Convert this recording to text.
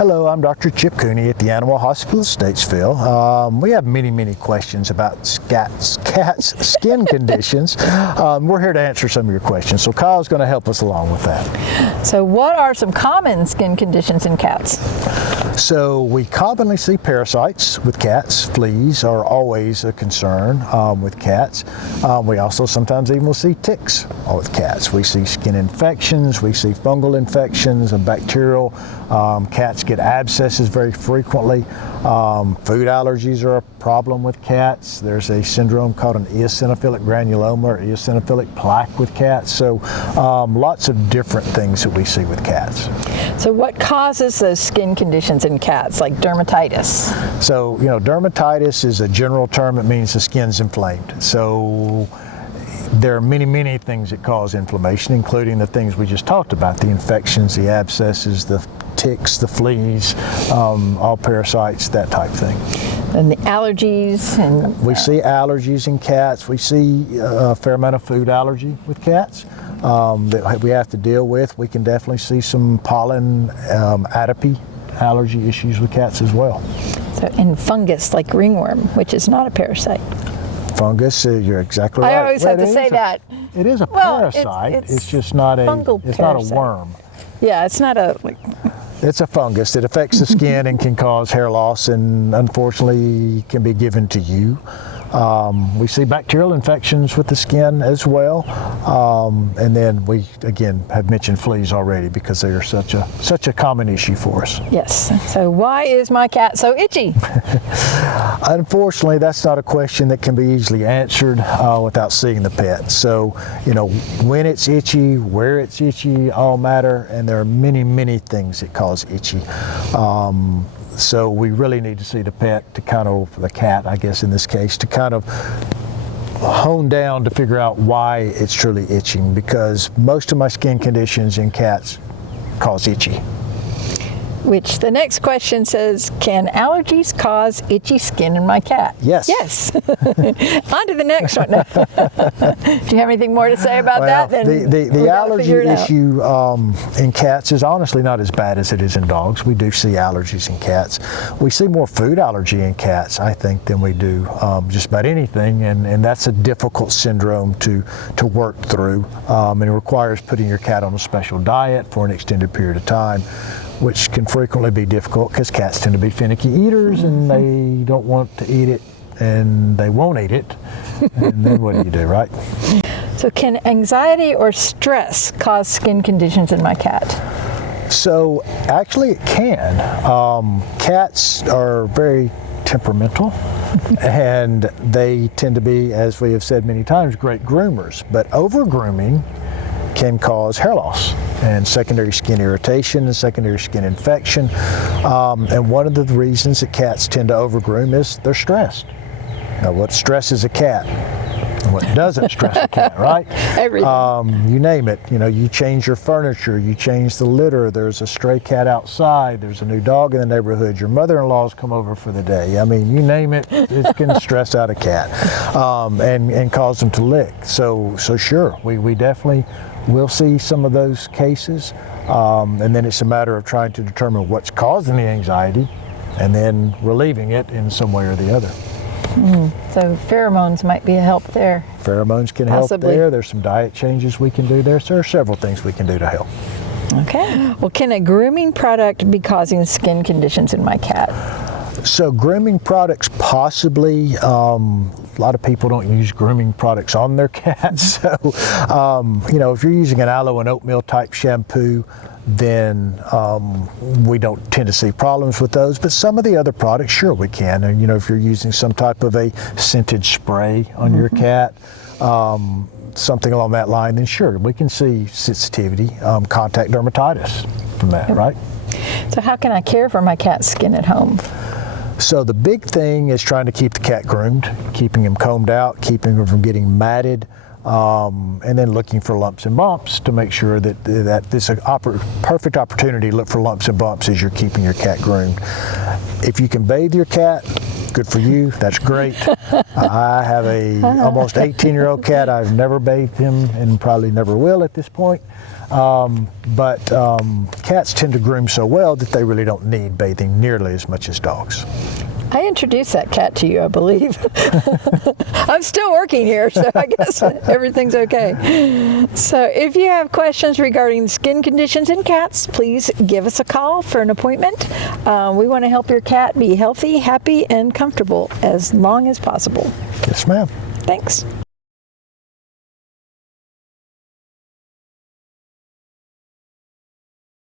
Hello, I'm Dr. Chip Cooney at the Animal Hospital of Statesville. We have many questions about cats' skin conditions. We're here to answer some of your questions, so Kyle's going to help us along with that. So what are some common skin conditions in cats? So we commonly see parasites with cats. Fleas are always a concern with cats. We also sometimes even will see ticks with cats. We see skin infections, we see fungal infections and bacterial. Cats get abscesses very frequently. Food allergies are a problem with cats. There's a syndrome called an eosinophilic granuloma or eosinophilic plaque with cats. So lots of different things that we see with cats. So what causes those skin conditions in cats, like dermatitis? So, dermatitis is a general term. It means the skin's inflamed. So there are many things that cause inflammation, including the things we just talked about, the infections, the abscesses, the ticks, the fleas, all parasites, that type thing. And the allergies. And we see allergies in cats. We see a fair amount of food allergy with cats that we have to deal with. We can definitely see some pollen atopy allergy issues with cats as well. So, and fungus, like ringworm, which is not a parasite. Fungus, you're exactly right. I always have to say that. It is a parasite. It's just not a fungal it's parasite. Not a worm. Yeah, it's not a It's a fungus that affects the skin and can cause hair loss, and unfortunately can be given to you. We see bacterial infections with the skin as well, and then we again have mentioned fleas already because they are such a common issue for us. Yes. So why is my cat so itchy? Unfortunately, that's not a question that can be easily answered without seeing the pet. So, when it's itchy, where it's itchy, all matter, and there are many things that cause itchy. So we really need to see the pet to the cat, I guess in this case, to kind of hone down to figure out why it's truly itching, because most of my skin conditions in cats cause itchy. Which the next question says, can allergies cause itchy skin in my cat? Yes. Yes. On to the next one. Do you have anything more to say about that? The allergy issue in cats is honestly not as bad as it is in dogs. We do see allergies in cats. We see more food allergy in cats, I think, than we do just about anything, and that's a difficult syndrome to work through, and it requires putting your cat on a special diet for an extended period of time, which can frequently be difficult because cats tend to be finicky eaters and they don't want to eat it and they won't eat it. And then what do you do, right? So can anxiety or stress cause skin conditions in my cat? So actually it can. Cats are very temperamental and they tend to be, as we have said many times, great groomers. But over-grooming can cause hair loss and secondary skin irritation and secondary skin infection. And one of the reasons that cats tend to overgroom is they're stressed. Now, what stresses a cat? And what doesn't stress a cat, right? Everything. You name it. You change your furniture, you change the litter, there's a stray cat outside, there's a new dog in the neighborhood, your mother-in-law's come over for the day. I mean, you name it, it can stress out a cat and cause them to lick. So sure, we definitely will see some of those cases, and then it's a matter of trying to determine what's causing the anxiety and then relieving it in some way or the other. So pheromones might be a help there. Pheromones can Possibly. help there. There's some diet changes we can do there. So there are several things we can do to help. Okay. Well, can a grooming product be causing skin conditions in my cat? So grooming products possibly. A lot of people don't use grooming products on their cats. So, if you're using an aloe and oatmeal type shampoo, then we don't tend to see problems with those. But some of the other products, sure we can. And, if you're using some type of a scented spray on your cat, something along that line, then sure, we can see sensitivity, contact dermatitis from that, right? So how can I care for my cat's skin at home? So the big thing is trying to keep the cat groomed, keeping him combed out, keeping him from getting matted, and then looking for lumps and bumps to make sure that this is a perfect opportunity to look for lumps and bumps as you're keeping your cat groomed. If you can bathe your cat, Good for you. That's great. I have a almost 18-year-old cat. I've never bathed him and probably never will at this point. But cats tend to groom so well that they really don't need bathing nearly as much as dogs. I introduced that cat to you, I believe. I'm still working here, so I guess everything's okay. So if you have questions regarding skin conditions in cats, please give us a call for an appointment. We want to help your cat be healthy, happy, and comfortable as long as possible. Yes, ma'am. Thanks.